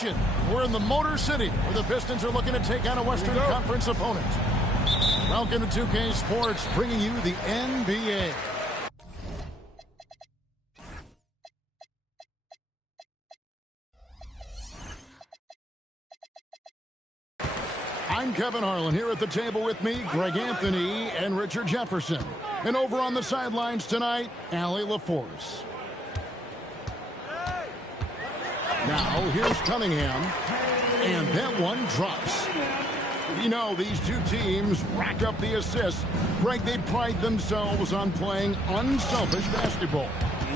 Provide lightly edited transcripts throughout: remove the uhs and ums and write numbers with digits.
action. We're in the Motor City, where the Pistons are looking to take on a Western Conference opponent. Welcome to 2K Sports, bringing you the NBA. I'm Kevin Harlan. Here at the table with me, Greg Anthony and Richard Jefferson. And over on the sidelines tonight, Allie LaForce. Now, here's Cunningham. And that one drops. You know, these two teams rack up the assists. Greg, they pride themselves on playing unselfish basketball.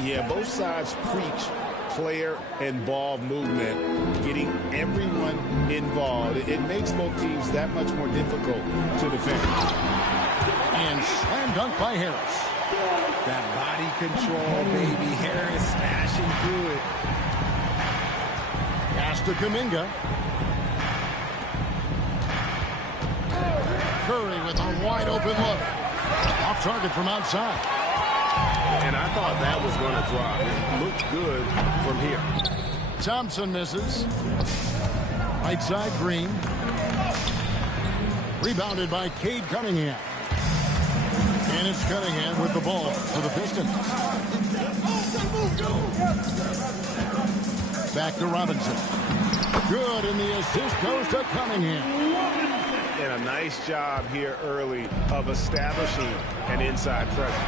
Yeah, both sides preach player and ball movement, getting everyone involved. It makes both teams that much more difficult to defend. And slam dunk by Harris. That body control, baby. Harris smashing through it. Pass to Kuminga. Curry with a wide open look. Off target from outside. And I thought that was going to drop. It looked good from here. Thompson misses. Right side, Green. Rebounded by Cade Cunningham. And it's Cunningham with the ball for the Pistons. Back to Robinson. Good, and the assist goes to Cunningham. And a nice job here early of establishing an inside presence.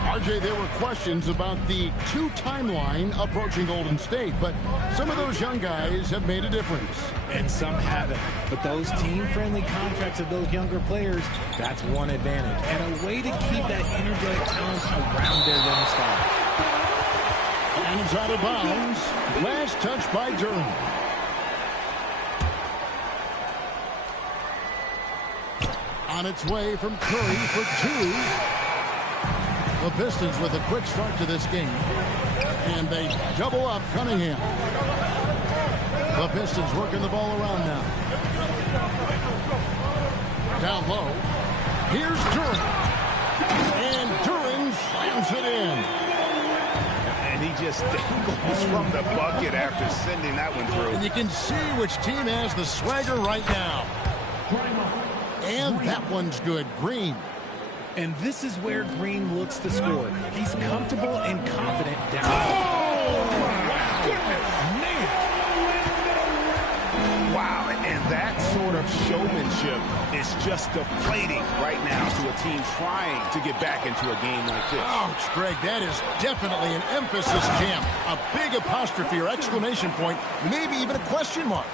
RJ, there were questions about the two timeline approaching Golden State, but some of those young guys have made a difference. And some haven't. But those team-friendly contracts of those younger players, that's one advantage. And a way to keep that energetic talent around their young star. And it's out of bounds. Last touch by Durham. On its way from Curry for two. The Pistons with a quick start to this game. And they double up Cunningham. The Pistons working the ball around now. Down low. Here's Durham. And Durham slams it in. And he just dangles from the bucket after sending that one through. And you can see which team has the swagger right now. And that one's good. Green. And this is where Green looks to score. He's comfortable and confident down. Oh, my goodness, man. Wow, and that sort of showmanship is just deflating right now to a team trying to get back into a game like this. Ouch, Greg, that is definitely an emphasis jam. A big apostrophe or exclamation point, maybe even a question mark.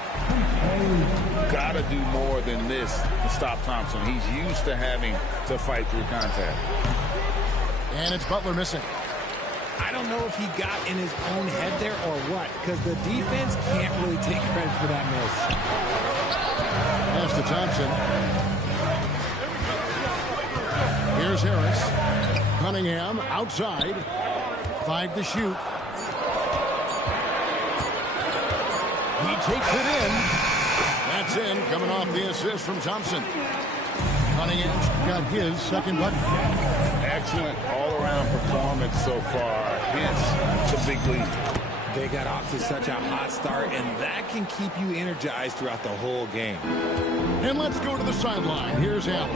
Gotta do more than this to stop Thompson. He's used to having to fight through contact. And it's Butler missing. I don't know if he got in his own head there or what, because the defense can't really take credit for that miss. Pass to Thompson. Here's Harris. Cunningham outside. 5 to shoot. He takes it in. That's in, coming off the assist from Thompson. Cunningham's got his second bucket. Excellent all-around performance so far. Hence the big lead. They got off to such a hot start, and that can keep you energized throughout the whole game. And let's go to the sideline. Here's Al.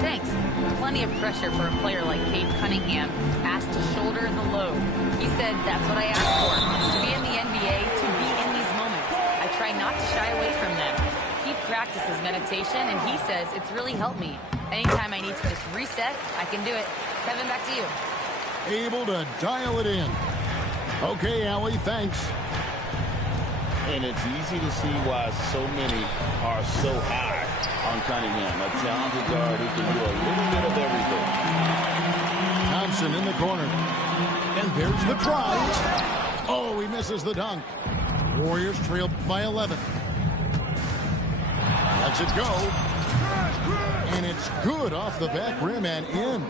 Thanks. Plenty of pressure for a player like Cade Cunningham, asked to shoulder the load. He said that's what I asked for, to be in the NBA, to be in these moments. I try not to shy away from them. He practices meditation, and he says it's really helped me. Anytime I need to just reset, I can do it. Kevin, back to you. Able to dial it in. Okay, Allie, thanks. And it's easy to see why so many are so high on Cunningham. A talented guard who can do a little bit of everything. Thompson in the corner. And there's the drive. Oh, he misses the dunk. Warriors trail by 11. Lets it go. And it's good off the back rim and in.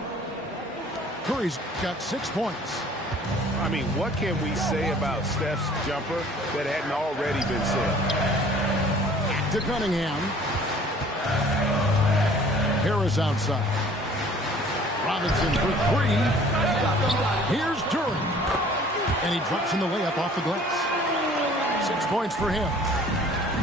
Curry's got 6 points. I mean, what can we say about Steph's jumper that hadn't already been said? To Cunningham. Harris outside. Robinson for 3. Here's Durham. And he drops in the layup off the glass. 6 points for him.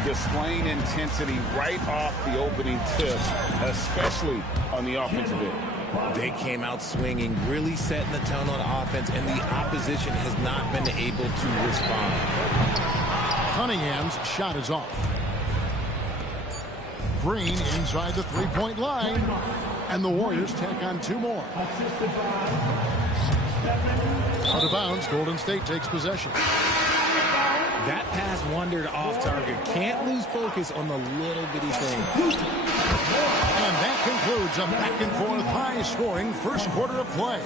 Displaying intensity right off the opening tip, especially on the offensive end. They came out swinging, really setting the tone on offense, and the opposition has not been able to respond. Cunningham's shot is off. Green inside the three-point line, and the Warriors tack on 2 more. Out of bounds, Golden State takes possession. That pass wandered off target. Can't lose focus on the little bitty thing. And that concludes a back-and-forth high-scoring first quarter of play.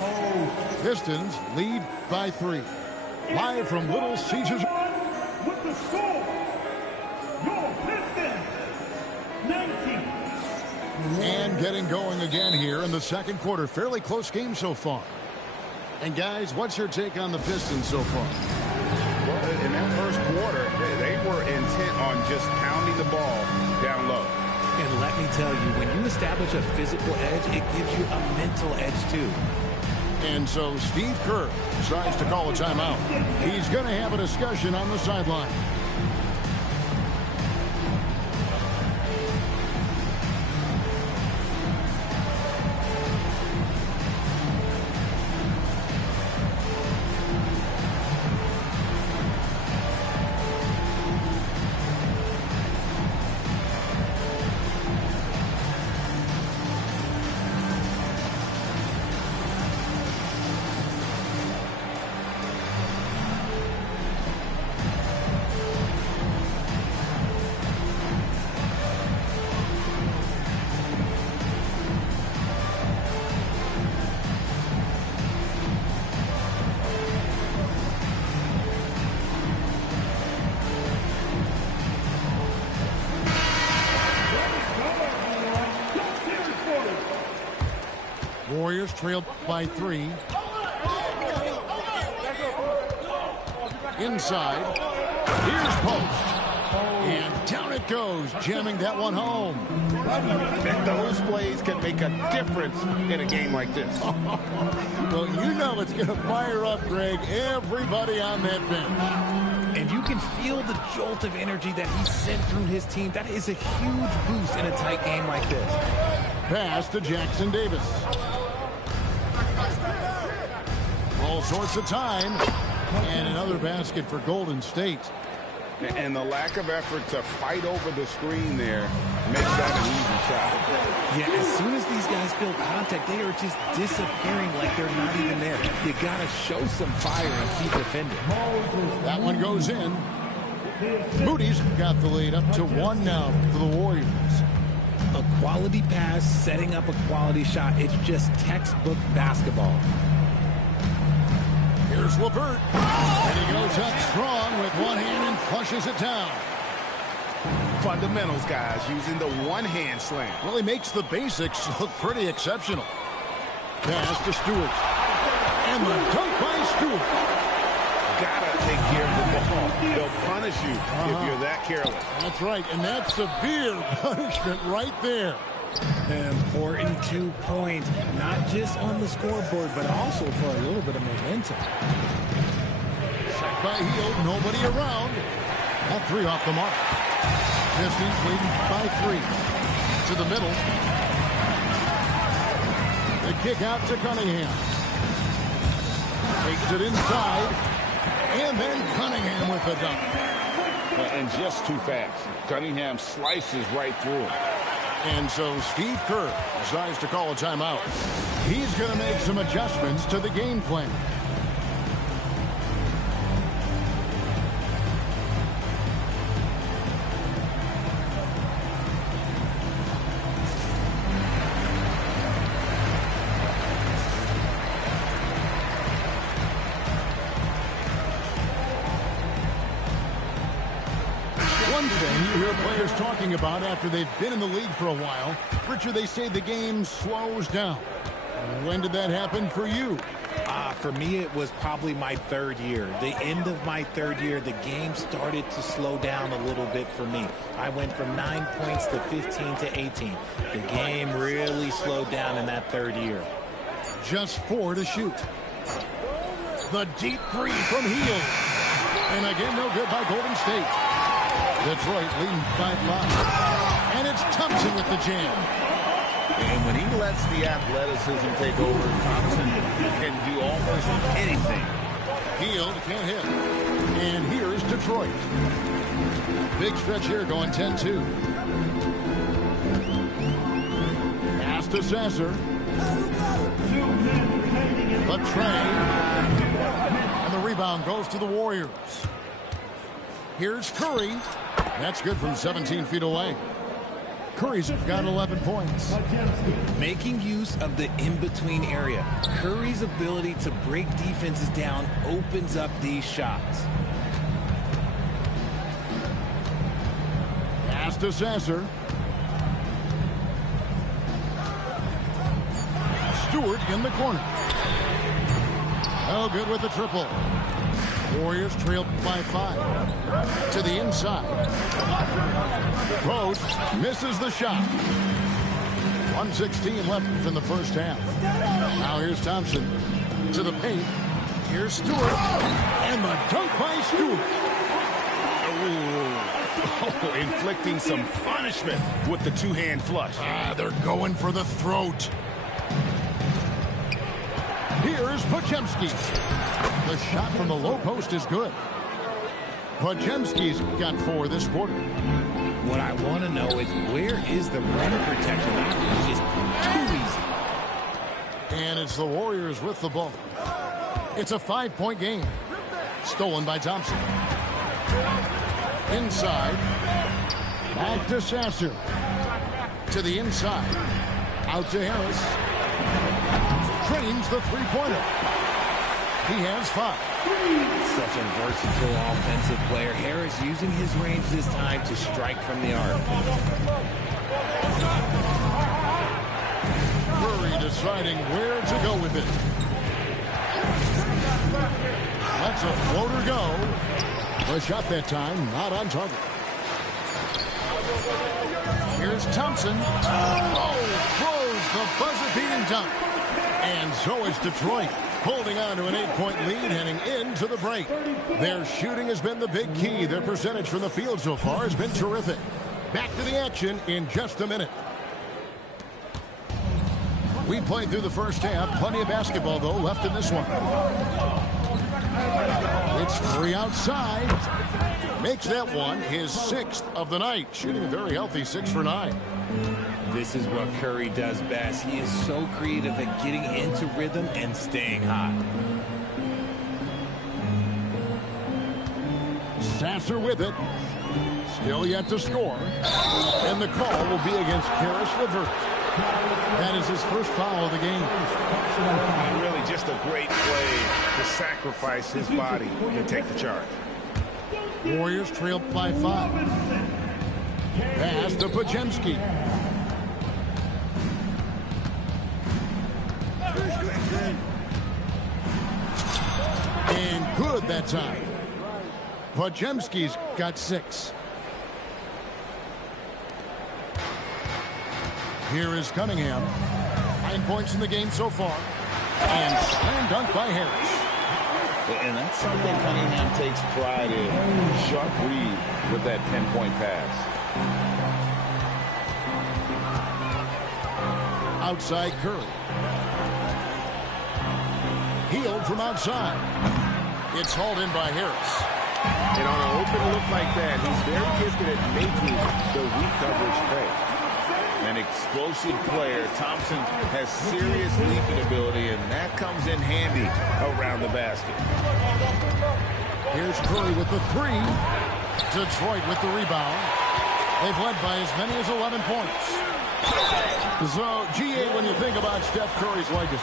Pistons lead by 3. Live from Little Caesars. With the score, your Pistons, 19. And getting going again here in the second quarter. Fairly close game so far. And guys, what's your take on the Pistons so far? Well, in that first quarter, they were intent on just pounding the ball down low. And let me tell you, when you establish a physical edge, it gives you a mental edge too. And so Steve Kerr decides to call a timeout. He's going to have a discussion on the sideline. Warriors trailed by 3. Inside. Here's post. And down it goes, jamming that one home. And those plays can make a difference in a game like this. Well, you know it's going to fire up, Greg, everybody on that bench. And you can feel the jolt of energy that he sent through his team. That is a huge boost in a tight game like this. Pass to Jackson Davis. All sorts of time. And another basket for Golden State. And the lack of effort to fight over the screen there makes that an easy shot. Yeah, as soon as these guys feel contact, they are just disappearing like they're not even there. You got to show some fire and keep defending. That one goes in. Moody's got the lead up to 1 now for the Warriors. A quality pass, setting up a quality shot. It's just textbook basketball. Here's LeVert. And he goes up strong with one hand and flushes it down. Fundamentals, guys, using the one-hand slam. Well, he makes the basics look pretty exceptional. Pass to Stewart. And the dunk by Stewart. Gotta take care of the ball. They'll punish you if you're that careless. That's right, and that's severe punishment right there. An important 2 points, not just on the scoreboard, but also for a little bit of momentum. Shot by Hield, nobody around. That 3 off the mark. Pistons leading by 3. To the middle. The kick out to Cunningham. Takes it inside. And then Cunningham with the dunk. And just too fast. Cunningham slices right through him. And so Steve Kerr decides to call a timeout. He's going to make some adjustments to the game plan. One thing you hear players talking about after they've been in the league for a while, Richard, they say the game slows down. When did that happen for you? For me, it was probably my 3rd year. The end of my 3rd year, the game started to slow down a little bit for me. I went from 9 points to 15 to 18. The game really slowed down in that 3rd year. Just 4 to shoot. The deep three from Hield. And again, no good by Golden State. Detroit leading by 5. And it's Thompson with the jam. And when he lets the athleticism take over, Thompson can do almost anything. Hield can't hit. And here is Detroit. Big stretch here going 10-2. Pass to Sasser. The tray. And the rebound goes to the Warriors. Here's Curry. That's good from 17 feet away. Curry's got 11 points. Making use of the in-between area. Curry's ability to break defenses down opens up these shots. Pass to Sasser. Stewart in the corner. Oh, good with the triple. Warriors trailed by 5. To the inside. Rose misses the shot. 1:16 left in the first half. Now here's Thompson to the paint. Here's Stewart. And the dunk by Stewart. Oh, inflicting some punishment with the two-hand flush. They're going for the throat. Here's Podziemski. The shot from the low post is good. Podziemski's got 4 this quarter. What I want to know is where is the rim protection? That was just too easy. And it's the Warriors with the ball. It's a 5-point game. Stolen by Thompson. Inside. Back to Sasser. To the inside. Out to Harris. Drains the three-pointer. He has 5. Such a versatile offensive player. Harris using his range this time to strike from the arc. Curry deciding where to go with it. Lets a floater go. The shot that time, not on target. Here's Thompson. Oh, throws the buzzer-beating dunk. And so is Detroit, holding on to an 8-point lead heading into the break. Their shooting has been the big key. Their percentage from the field so far has been terrific. Back to the action in just a minute. We played through the first half. Plenty of basketball, though, left in this one. It's Curry outside. Makes that one his 6th of the night. Shooting a very healthy 6 for 9. This is what Curry does best. He is so creative at getting into rhythm and staying hot. Sasser with it. Still yet to score. And the call will be against Karis LeVert. That is his first foul of the game. And really just a great play to sacrifice his body and take the charge. Warriors trail by 5. Pass to Podziemski. And good that time. Podziemski's got 6. Here is Cunningham. 9 points in the game so far. And slam dunk by Harris. And that's something Cunningham takes pride in. Sharp read with that 10-point pass. Outside Curry. Hield from outside. It's hauled in by Harris. And on an open look like that, he's very gifted at making the weak coverage pay. An explosive player. Thompson has serious leaping ability, and that comes in handy around the basket. Here's Curry with the 3. Detroit with the rebound. They've led by as many as 11 points. So, GA, when you think about Steph Curry's legacy,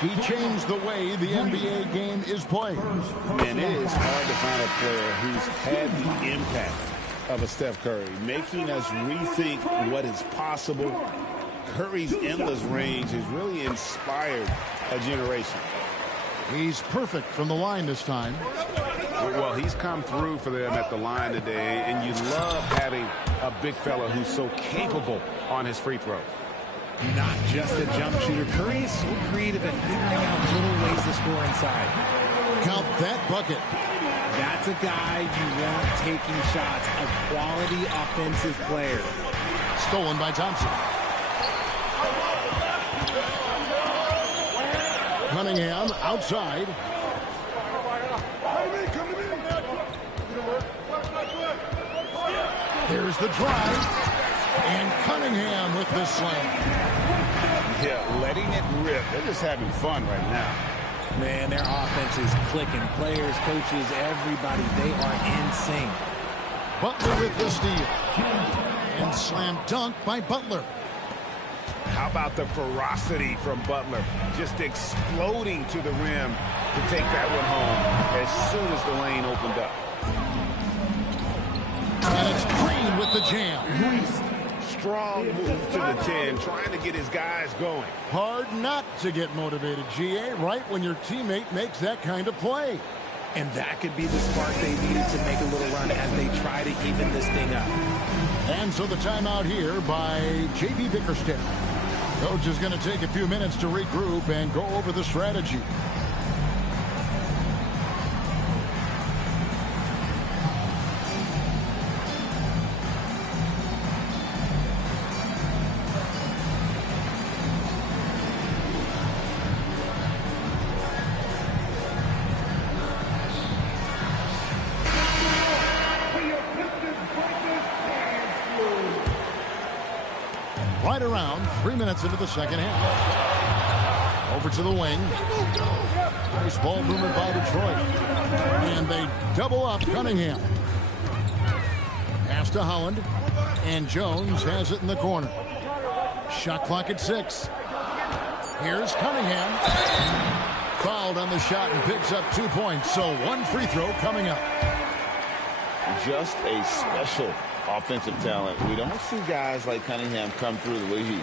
he changed the way the NBA game is played. And it is hard to find a player who's had the impact of a Steph Curry, making us rethink what is possible. Curry's endless range has really inspired a generation. He's perfect from the line this time. Well, he's come through for them at the line today, and you love having a big fella who's so capable on his free throws. Not just a jump shooter. Curry is so creative at figuring out little ways to score inside. Count that bucket. That's a guy you want taking shots, a quality offensive player. Stolen by Thompson. Cunningham outside. There's the drive. And Cunningham with the slam. Yeah, letting it rip. They're just having fun right now. Man, their offense is clicking. Players, coaches, everybody, they are in sync. Butler with the steal. And slam dunk by Butler. How about the ferocity from Butler? Just exploding to the rim to take that one home as soon as the lane opened up. And it's Green with the jam. Strong move to the 10, trying to get his guys going. Hard not to get motivated, GA, right when your teammate makes that kind of play. And that could be the spark they needed to make a little run as they try to even this thing up. And so the timeout here by J.B. Bickerstaff. Coach is going to take a few minutes to regroup and go over the strategy. Right around 3 minutes into the second half. Over to the wing. Nice ball movement by Detroit. And they double up Cunningham. Pass to Holland. And Jones has it in the corner. Shot clock at 6. Here's Cunningham. Fouled on the shot and picks up 2 points. So one free throw coming up. Just a special offensive talent. We don't see guys like Cunningham come through the league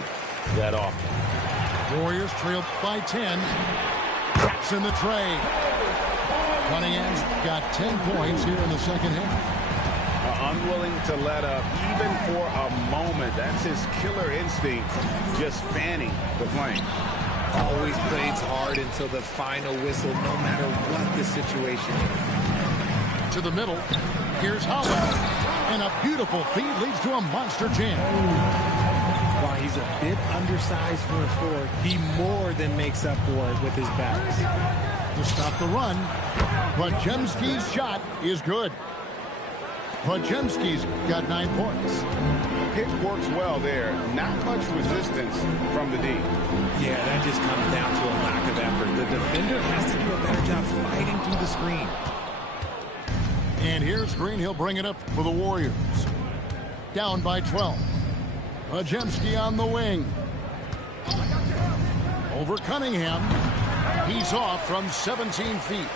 that often. Warriors trail by 10. Drops in the tray. Cunningham's got 10 points here in the second half. Unwilling to let up even for a moment. That's his killer instinct, just fanning the flame. Always plays hard until the final whistle, no matter what the situation is. To the middle. Here's Holland. And a beautiful feed leads to a monster jam. While he's a bit undersized for a 4, he more than makes up for it with his bounce. To stop the run, Podziemski's shot is good. Podziemski's got 9 points. Pick works well there. Not much resistance from the D. Yeah, that just comes down to a lack of effort. The defender has to do a better job fighting through the screen. And here's Green. He'll bring it up for the Warriors. Down by 12. Podziemski on the wing. Over Cunningham. He's off from 17 feet.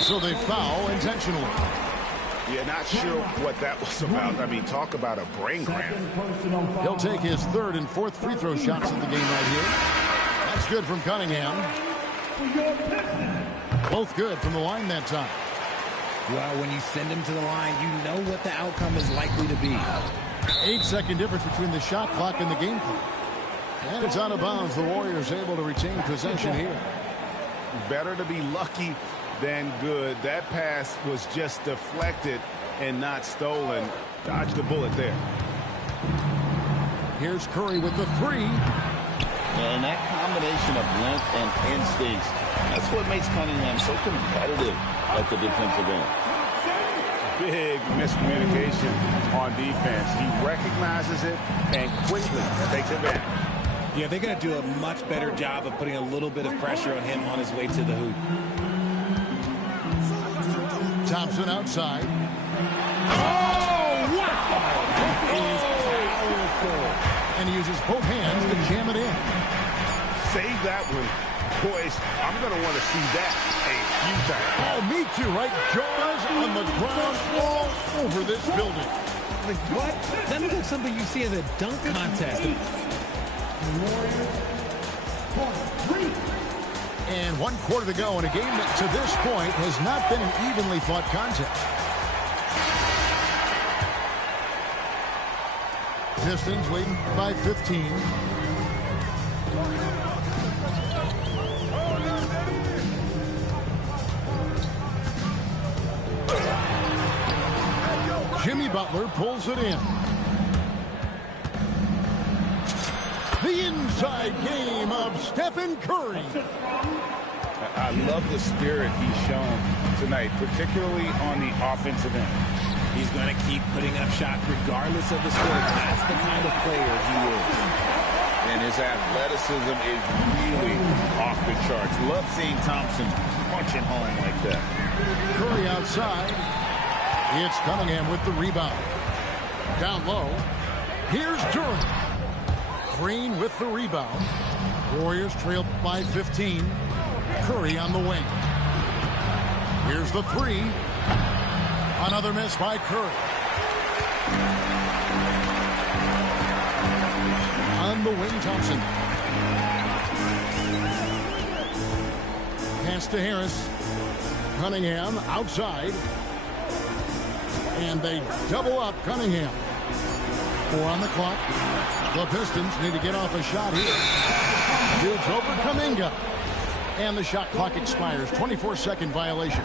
So they foul intentionally. Yeah, not sure what that was about. I mean, talk about a brain cramp. He'll take his 3rd and 4th free throw shots of the game right here. That's good from Cunningham. Both good from the line that time. Well, when you send him to the line, you know what the outcome is likely to be. 8-second difference between the shot clock and the game clock. And it's out of bounds. The Warriors able to retain possession here. Better to be lucky than good. That pass was just deflected and not stolen. Dodged the bullet there. Here's Curry with the 3. And that combination of length and instincts, that's what makes Cunningham so competitive at the defensive end. Big miscommunication on defense. He recognizes it and quickly takes advantage. Yeah, they got to do a much better job of putting a little bit of pressure on him on his way to the hoop. Thompson outside. Oh, wow! That is powerful. And he uses both hands to jam it in. Save that one. Boys, I'm going to want to see that a few times. Oh, me too, right? Jaws on the ground all over this building. Like, what? That looks like something you see at a dunk contest. And 1 quarter to go in a game that to this point has not been an evenly fought contest. Pistons leading by 15. Jimmy Butler pulls it in. The inside game of Stephen Curry. I love the spirit he's shown tonight, particularly on the offensive end. He's going to keep putting up shots regardless of the score. That's the kind of player he is. And his athleticism is really off the charts. Love seeing Thompson punching home like that. Curry outside. It's Cunningham with the rebound. Down low. Here's Durant. Green with the rebound. Warriors trail by 15. Curry on the wing. Here's the three. Another miss by Curry. On the wing, Thompson. Pass to Harris. Cunningham outside. And they double up Cunningham. 4 on the clock. The Pistons need to get off a shot here. Shoots over Kuminga. And the shot clock expires. 24-second violation.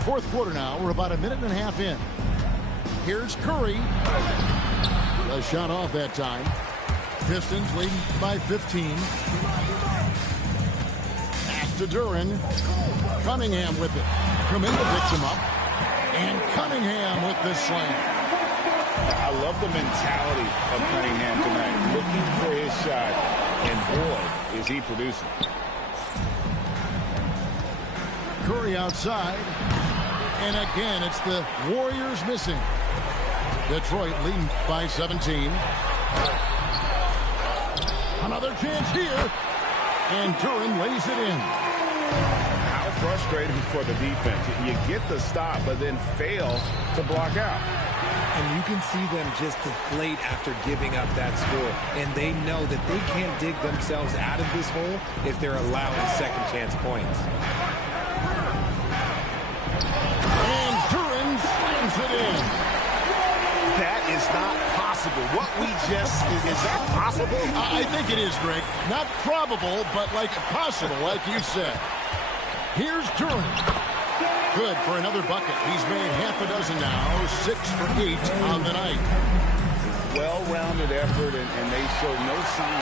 Fourth quarter now. We're about a minute and a half in. Here's Curry. A shot off that time. Pistons leading by 15. Pass to Duran. Cunningham with it. Kuminga picks him up. And Cunningham with the slam. I love the mentality of Cunningham tonight. Looking for his shot. And boy, is he producing. Curry outside. And again, it's the Warriors missing. Detroit leading by 17. Another chance here. And Duran lays it in. How frustrating for the defense. You get the stop, but then fail to block out. And you can see them just deflate after giving up that score. And they know that they can't dig themselves out of this hole if they're allowing second chance points. And Duran slams it in. That is not possible. What we just, is that possible? I think it is, Greg. Not probable, but like possible, like you said. Here's Duran. Good for another bucket. He's made half a dozen now. 6 for 8 on the night. Well-rounded effort, and they show no sign.